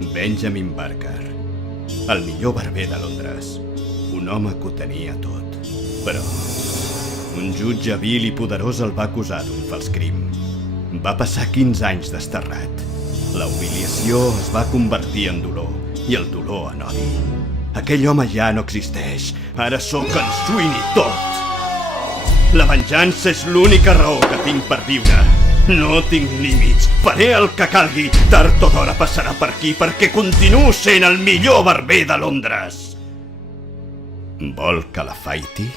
Benjamin Barker, el millor barber de Londres. Un home que ho tenia tot. Però un jutge vil i poderós el va acusar d'un fals crim. Va passar 15 anys desterrat. La humiliació es va convertir en dolor i el dolor en odi. Aquell home ja no existeix. Ara sóc en Sweeney Todd. La venjança és l'única raó que tinc per viure. No tinc límits. Faré el que calgui. Tard o d'hora passarà per aquí perquè continuo sent el millor barber de Londres. Vol que la faiti?